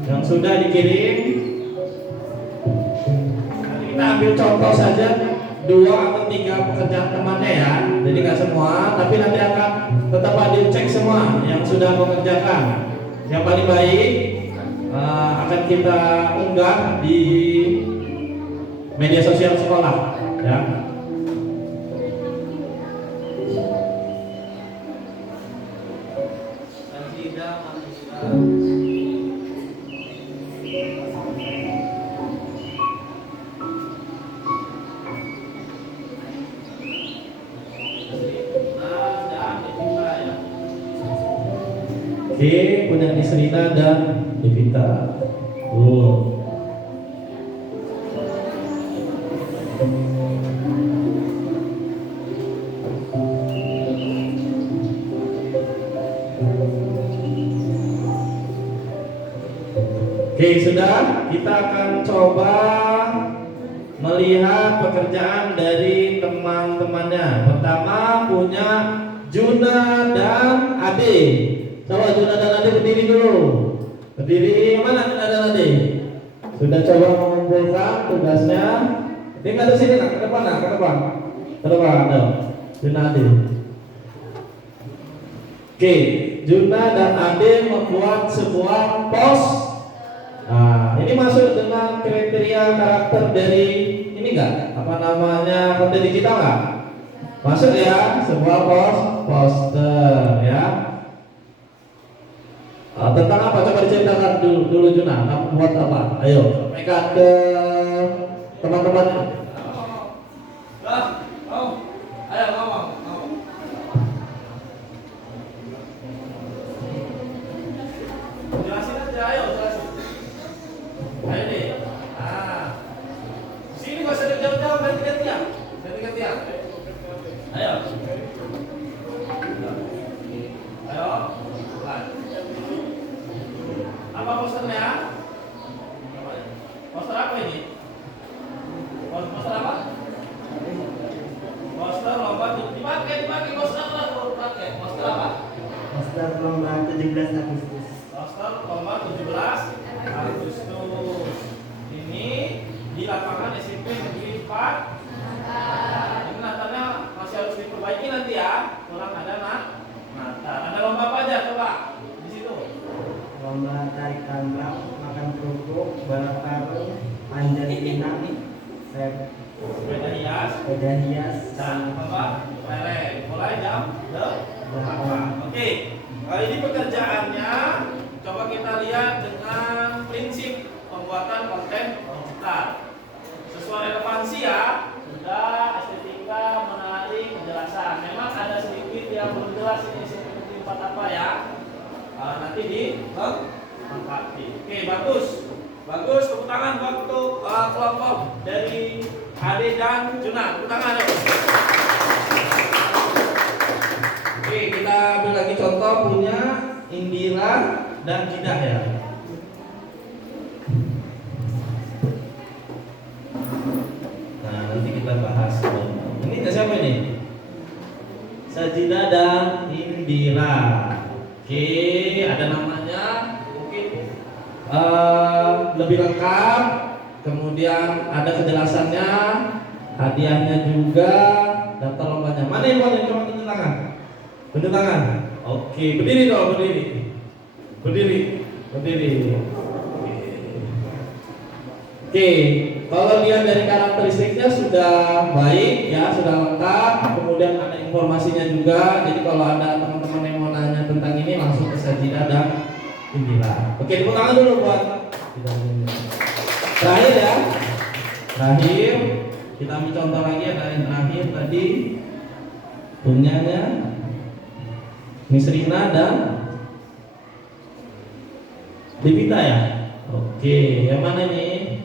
Yang sudah dikirim, nanti kita ambil contoh saja 2 atau 3 pekerjaan temannya ya. Jadi nggak semua, tapi nanti akan tetap dicek semua yang sudah mengerjakan. Yang paling baik akan kita unggah di media sosial sekolah, ya. Oke, punya Nisrina dan Devita. Oke, sudah. Kita akan coba melihat pekerjaan dari teman-temannya. Pertama punya Juna dan Ade. Coba Juna dan Ade berdiri dulu. Berdiri, mana Juna dan Ade? Sudah coba mengumpulkan tugasnya. Tinggal di sini, ke depan, ke depan. Ke depan, Juna Ade. Oke, Juna dan Ade membuat sebuah post. Nah, ini masuk dengan kriteria karakter dari ini enggak? Apa namanya, konten digital enggak? Masuk ya, sebuah poster ya. Tentang apa? Coba diceritakan dulu Juna. Buat apa? Ayo, sampaikan ke teman-teman. Ayo ngomong. Jelasin aja, ayo jelasin. Ayo nih. Sini gak usah jauh-jauh, ganti-gantian. dibagi poster lah, pakai poster apa? Poster lomba 17 Agustus. Poster lomba 17 Agustus. Ini di lapangan SMP Negeri 4. Ini natanya masih harus diperbaiki nanti ya. Kurang ada nata. Ada lomba apa aja coba di situ? Lomba tarik tambang, makan kerupuk, balap karung, panjat pinang, Sepeda hias. sepeda hias, Dan apa? Lele. Mulai jam 8. Oke. Ini pekerjaannya coba kita lihat dengan prinsip pembuatan konten digital. Sesuai relevansi ya. Sudah estetika, menarik, kejelasan. Memang ada sedikit yang belum jelas ini seperti 4 apa ya. Nanti dilengkapi. Oke, bagus. Bagus, tepuk tangan untuk kelompok dari Ade dan Juna. Tepuk tangan dong. Oke, kita ambil lagi contoh punya Indira dan Jidah ya. Nah, nanti kita bahas. Ini siapa ini? Sajida dan Indira. Oke, ada namanya, mungkin lebih lengkap. Kemudian ada kejelasannya, hadiahnya juga, daftar lombanya. Mana yang boleh coba tunjuk tangan? Tunjuk tangan. Oke, berdiri dong, berdiri. Berdiri, berdiri. Oke, kalau lihat dari karakteristiknya sudah baik ya, sudah lengkap. Kemudian ada informasinya juga. Jadi kalau ada teman-teman yang mau nanya tentang ini langsung ke Sajida dan Indira. Oke, tepuk tangan dulu buat terakhir ya. Terakhir kita ambil contoh lagi, ada yang terakhir tadi punyanya Miss Rina dan Devita ya. Oke, yang mana ini?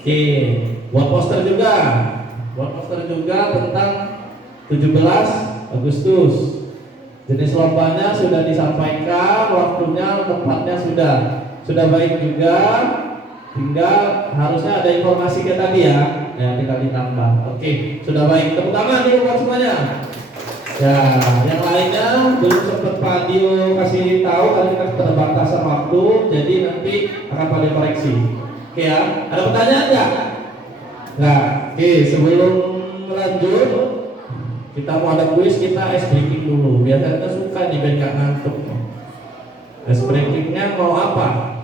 Oke, buat poster juga. Buat poster juga tentang 17 Agustus. Jenis lombanya sudah disampaikan, waktunya, tempatnya sudah baik juga. Tinggal harusnya ada informasi kayak tadi ya, tinggal ditambah. Oke, sudah baik. Tepuk tangan dulu buat semuanya. Ya, yang lainnya belum sempat Pak Dio kasih tahu karena kita keterbatasan waktu, jadi nanti akan Pak Dio koreksi. Oke ya, ada pertanyaan nggak? Nggak. Oke, sebelum lanjut kita mau ada kuis, kita ice breaking dulu. Biasanya kita suka nih biar nggak ngantuk. Ice breakingnya mau apa?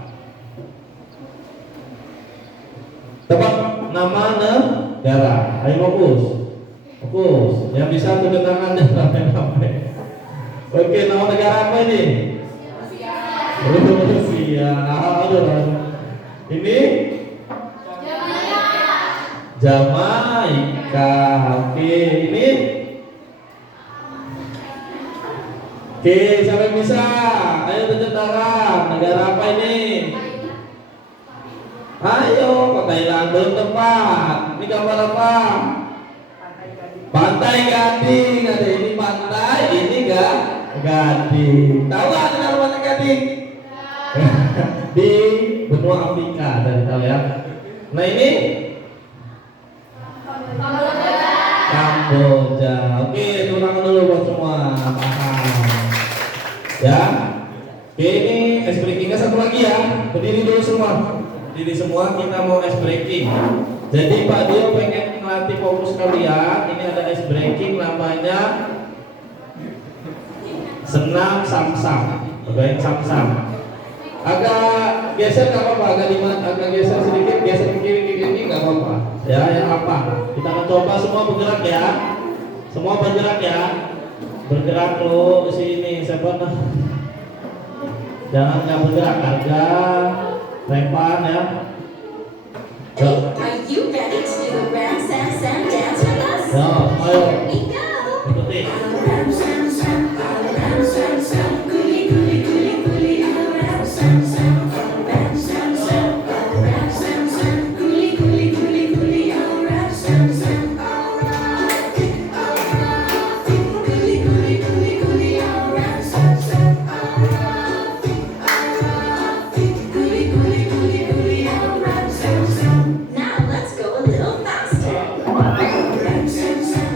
Tebak nama negara. Ayo fokus. Fokus. Yang bisa tunjuk tangan dan rame-rame. Oke, nama negara apa ini? Rusia. Aduh. Ini Jamaika. Oke, ini. Oke, siapa yang bisa? Ayo tunjuk tangan. Negara apa ini? Ayo, kok Thailand belum tepat. Ini gambar apa? Pantai Gading. Ada ini pantai, ini Gading. Tahu nggak kenapa Pantai Gading? Di benua Afrika, dari tahu ya. Nah ini Kamboja. Oke, turun dulu buat semua. Paham? Ya. Oke, ini ice breaking satu lagi ya. Berdiri dulu semua. Berdiri semua, kita mau ice breaking. Jadi Pak Dio pengen melatih fokus kalian. Ini ada ice breaking namanya senam samsam. Bermain samsam. Agak geser nggak apa-apa, agak geser sedikit, geser ke kiri ini nggak apa-apa. Ya, yang apa? Kita akan coba semua bergerak ya. Semua bergerak ya. Bergerak lo ke sini, siapa nah? Jangan nggak bergerak, agak lempar ya. Are you ready to do the Ram Sam Sam dance with us? Ya, ayo. Here we go. Ikuti. Ram Sam Sam, Ram Sam Sam, guli guli guli guli. Ram Sam Sam, Ram Sam Sam, Ram Sam Sam, guli guli guli guli. Ram Sam Sam, alright, guli guli guli guli. Ram Sam Sam, alright, guli guli guli guli. Ram Sam Sam. Now let's go a little faster. Ram Sam Sam,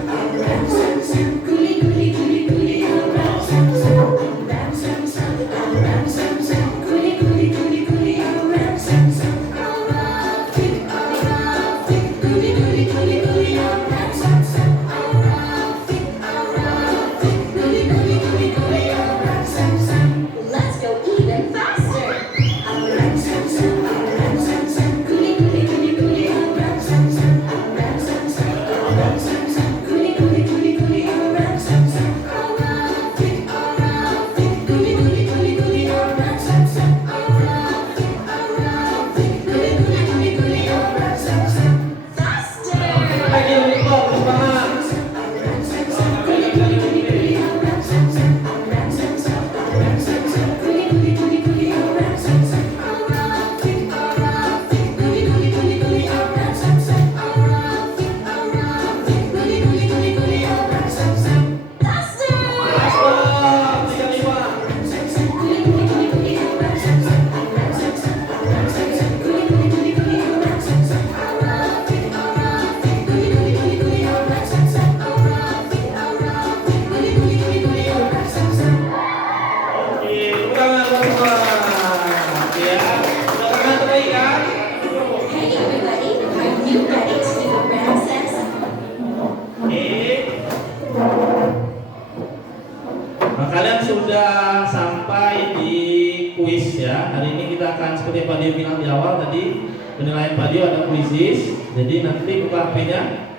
kita akan seperti Pak Dio bilang di awal tadi, penilaian Pak Dio ada kuisis. Jadi nanti buka HP-nya.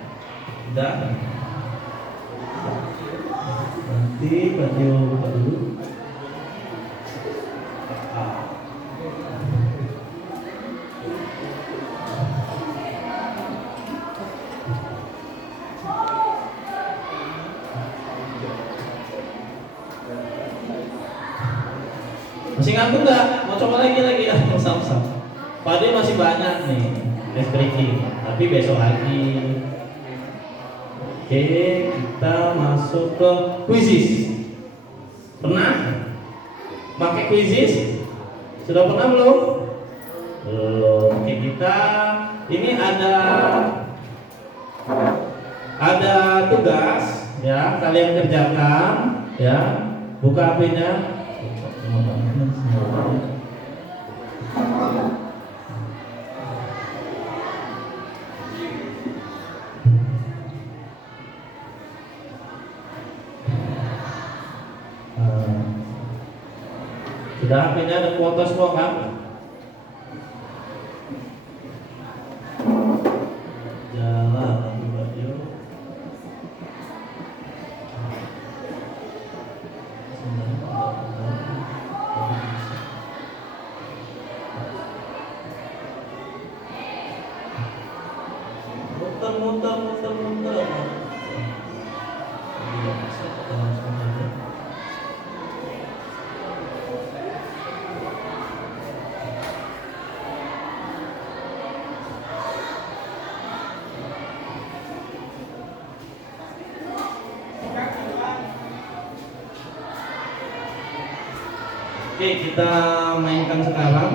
Udah. Nanti Pak Dio buka dulu. Masih ngantuk nggak? Mau coba lagi? Usah. Pak Dio masih banyak nih test breaking, tapi besok lagi. Oke, kita masuk ke quizzes. Pernah pakai quizzes? Sudah pernah belum? Belum. Oke, kita ini ada tugas ya, kalian kerjakan ya. Buka HP-nya. Sudah HP-nya ada kuota semua kan? Jalan lagi baju. Muter. Oke, kita mainkan sekarang.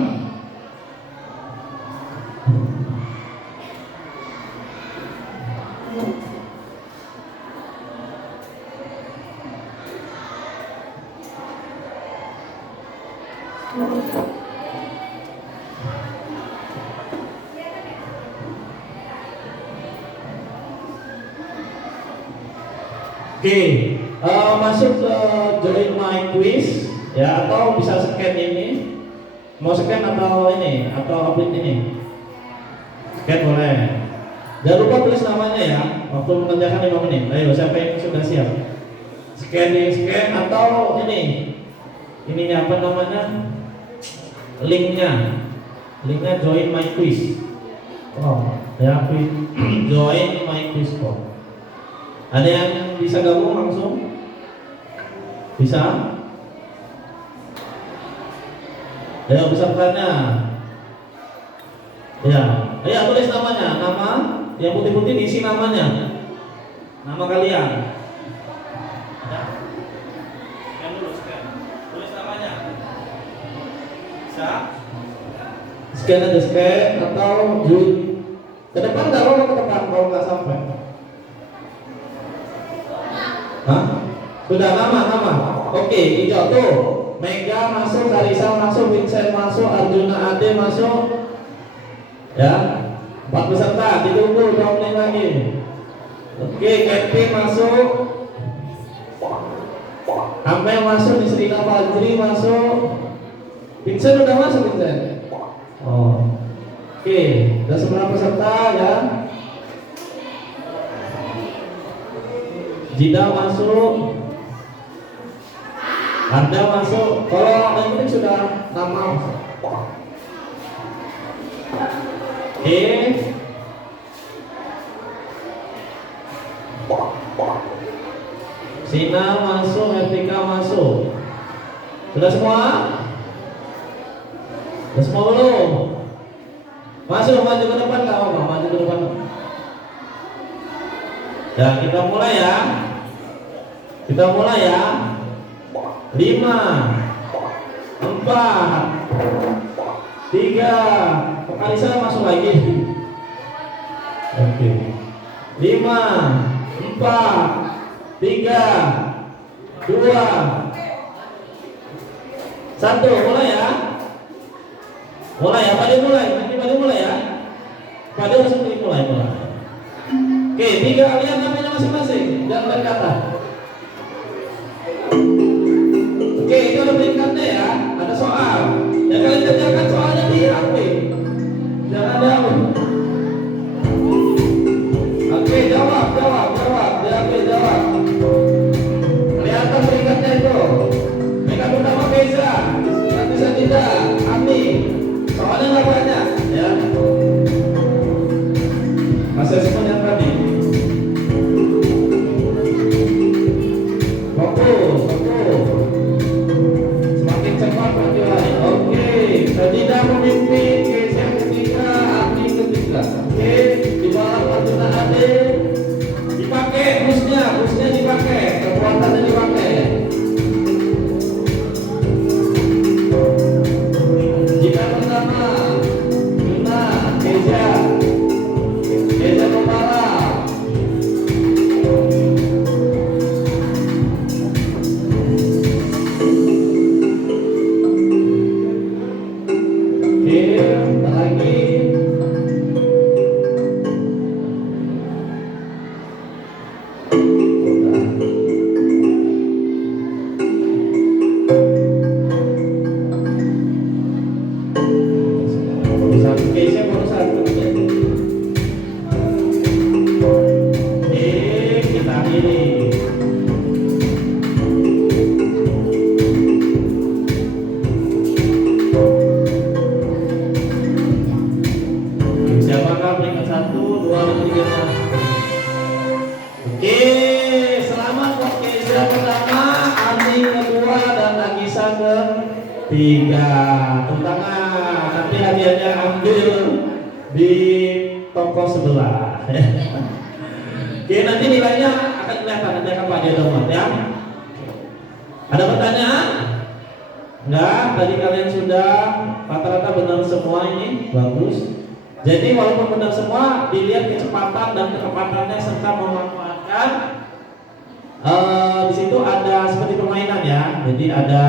Oke, masuk ke join my quiz ya, atau bisa scan ini. Mau scan atau ini atau upload ini? Scan boleh. Jangan lupa tulis namanya ya waktu mengerjakan 5 menit. Ayo, siapa yang sudah siap? Scan atau ini apa namanya? Linknya join my quiz. Oh, ya join my quiz kok. Ada yang bisa gabung langsung? Bisa? Ya, pesertanya. Ya, ayo tulis namanya. Nama yang putih-putih diisi namanya. Nama kalian. Ya. Scan dulu, scan. Tulis namanya. Bisa? Scan aja, scan atau ke depan nggak lo ke depan kalau nggak sampai. Hah? Sudah nama. Oke, hijau tuh. Mega masuk, Karisa masuk, Vincent masuk, Arjuna Ade masuk. Ya, 4 peserta ditunggu 2 menit lagi. Oke, Kevin masuk. Amel masuk, Nisrina Fajri masuk. Vincent udah masuk, Vincent. Oh. Oke, udah 9 peserta ya. Jida masuk. Anda masuk. Kalau yang penting sudah nama. Oke. Sina masuk, Etika masuk. Sudah semua? Sudah semua belum? Masuk, maju ke depan nggak apa-apa, maju ke depan. Ya, kita mulai ya. 5, 4, 3. Kali saya masuk lagi. Oke. 5, 4, 3, 2, 1. Mulai ya. Pak Dio mulai. Nanti Pak Dio mulai ya. Pak Dio langsung mulai. Oke, 3 lihat namanya masing-masing. Jangan berkata. Oke, itu ada peringkatnya ya. Ada soal. Dan kalian kerjakan soal. dipakai, kekuatannya dipakai. Jika pertama, Yuna, Keja Komara. Oke, bentar lagi. Keisha baru satu. Kita ini. Siapakah peringkat 1, 2, dan 3? Oke, selamat buat Keisha pertama, Andi kedua, dan Nagisa ketiga. Tepuk tangan. Nanti hadiahnya ambil di toko sebelah. Oke, nanti nilainya akan kelihatan nanti akan Pak Jodoh ya. Ada pertanyaan? Enggak, tadi kalian sudah rata-rata benar semua ini, bagus. Jadi walaupun benar semua, dilihat kecepatan dan ketepatannya serta memanfaatkan. Di situ ada seperti permainan ya. Jadi ada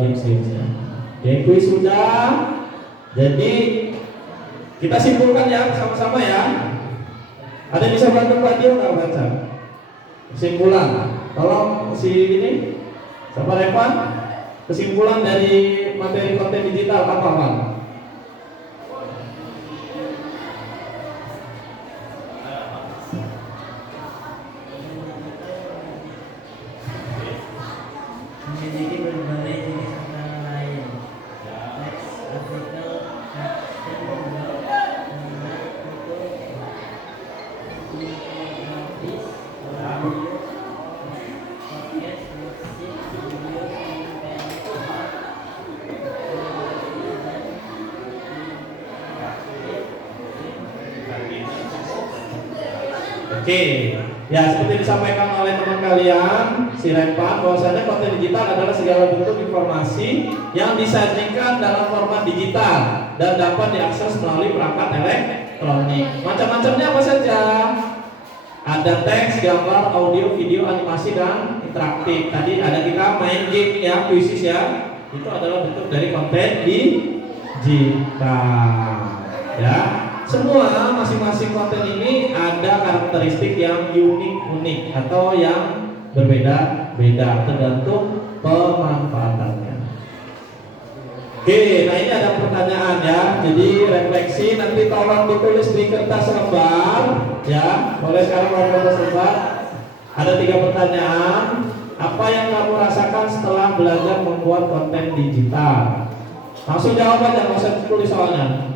games-gamesnya. Oke, kuis sudah. Jadi kita simpulkan ya sama-sama ya. Ada yang bisa bantu Pak Dio nggak baca? Kesimpulan. Tolong si ini, siapa Revan? Kesimpulan dari materi konten digital apa Pak? Memiliki berbagai jenis antara lain teks, artikel, caption, blog, gambar, foto, infografis, audio, podcast, musik, video, film pendek, Oke, ya seperti disampaikan oleh teman kalian, si Revan, bahwasanya konten digital adalah segala bentuk informasi yang disajikan dalam format digital dan dapat diakses melalui perangkat elektronik. Macam-macamnya apa saja? Ada teks, gambar, audio, video, animasi, dan interaktif. Tadi ada kita main game ya, kuisis ya. Itu adalah bentuk dari konten digital. Ya. Semua masing-masing konten ini ada karakteristik yang unik-unik atau yang berbeda-beda tergantung pemanfaatannya. Oke, nah ini ada pertanyaan ya. Jadi refleksi nanti tolong ditulis di kertas lembar ya. Boleh sekarang di kertas lembar. Ada 3 pertanyaan. Apa yang kamu rasakan setelah belajar membuat konten digital? Langsung jawab aja, nggak usah tulis soalnya.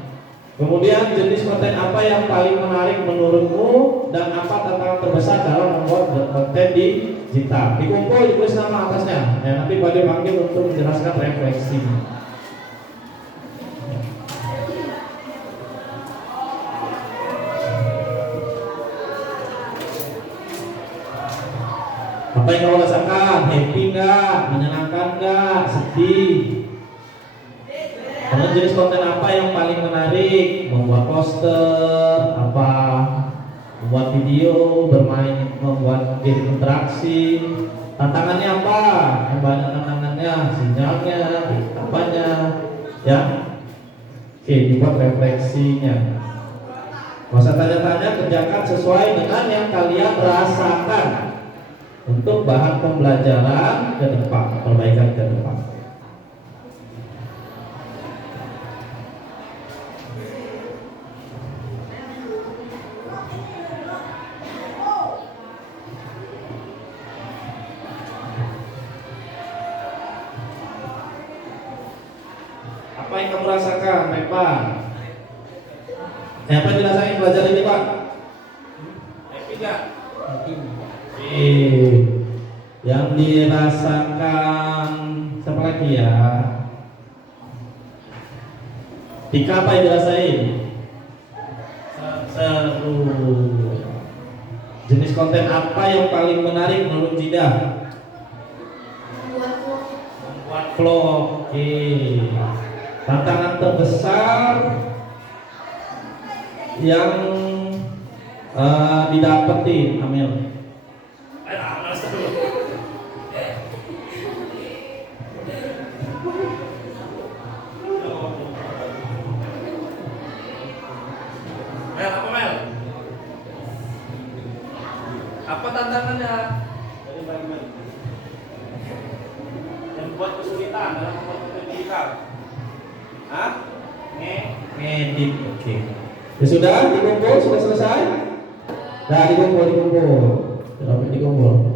Kemudian jenis konten apa yang paling menarik menurutmu dan apa tantangan terbesar dalam membuat konten digital? Dikumpul, ditulis nama atasnya. Ya, nanti Pak Dio panggil untuk menjelaskan refleksi. Apa yang kamu rasakan? Happy nggak? Menyenangkan nggak? Sedih? Karena jenis konten apa yang paling menarik? Membuat poster, apa? Membuat video, bermain, membuat game interaksi. Tantangannya apa? Yang banyak tantangannya, sinyalnya, apanya, ya? Oke, dibuat refleksinya. Gak usah tanya-tanya, kerjakan sesuai dengan yang kalian rasakan untuk bahan pembelajaran ke depan, perbaikan ke depan. Apa yang kamu rasakan, Pak? Apa yang dirasain belajar ini, Pak? Happy nggak? Yang dirasakan siapa lagi ya? Tika, apa yang dirasain? Seru. Jenis konten apa yang paling menarik menurut Jida? Membuat Vlog. Oke. Tantangan terbesar yang didapetin, Amel. males dulu. Mel, apa Mel? Apa tantangannya? Yang buat kesulitan dalam membuat konten digital. Hah? Ngedit. Oke. Ya sudah, dikumpul, sudah selesai? Nah, dikumpul. Sudah dikumpul.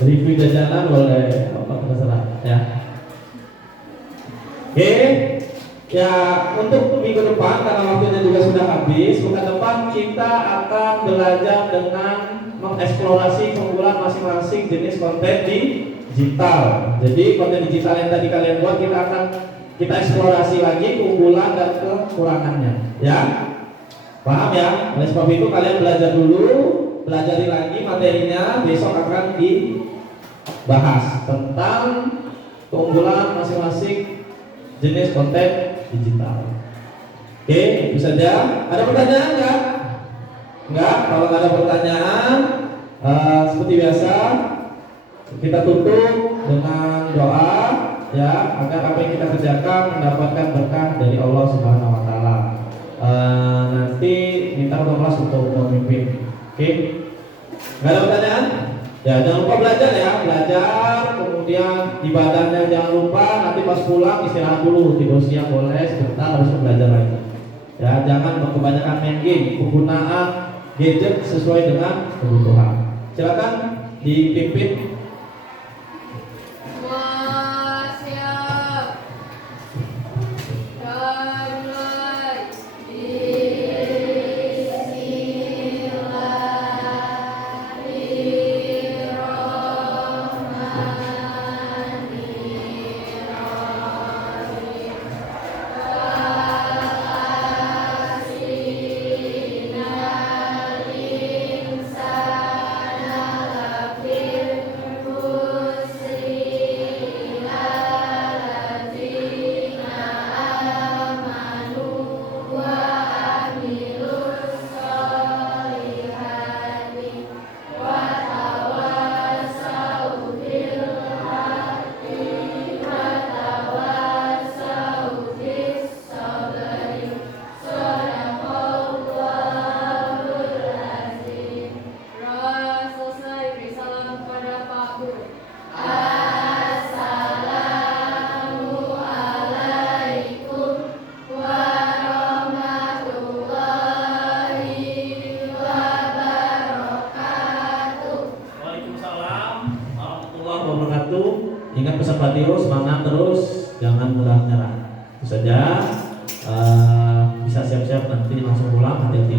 Review jajanan boleh apa terserah ya. Oke. Ya, untuk minggu depan karena waktunya juga sudah habis, pekan depan kita akan belajar dengan mengeksplorasi keunggulan masing-masing jenis konten digital. Jadi konten digital yang tadi kalian buat kita eksplorasi lagi keunggulan dan kekurangannya, ya. Paham ya? Oleh sebab itu kalian belajar dulu, pelajari lagi materinya, besok akan dibahas tentang keunggulan masing-masing jenis konten digital. Oke, itu saja. Ada pertanyaan nggak? Enggak. Kalau nggak ada pertanyaan, seperti biasa kita tutup dengan doa ya, agar apa yang kita kerjakan mendapatkan berkah dari Allah Subhanahu Wa Taala. Nanti minta kelas untuk memimpin. Oke? Nggak ada pertanyaan? Ya, jangan lupa belajar ya, belajar, kemudian ibadahnya jangan lupa, nanti pas pulang istirahat dulu, tidur siang boleh, sebentar harus belajar lagi. Ya, jangan kebanyakan main game, penggunaan gadget sesuai dengan kebutuhan. Silakan dipimpin. Wah, siap. Dan mulai. Selesai, beri salam kepada Pak Guru. Assalamualaikum warahmatullahi wabarakatuh. Waalaikumsalam warahmatullahi Wabarakatuh. Ingat pesan Pak Tio, semangat terus, jangan mudah nyerah. Itu saja. Bisa siap-siap nanti langsung pulang. Hati-hati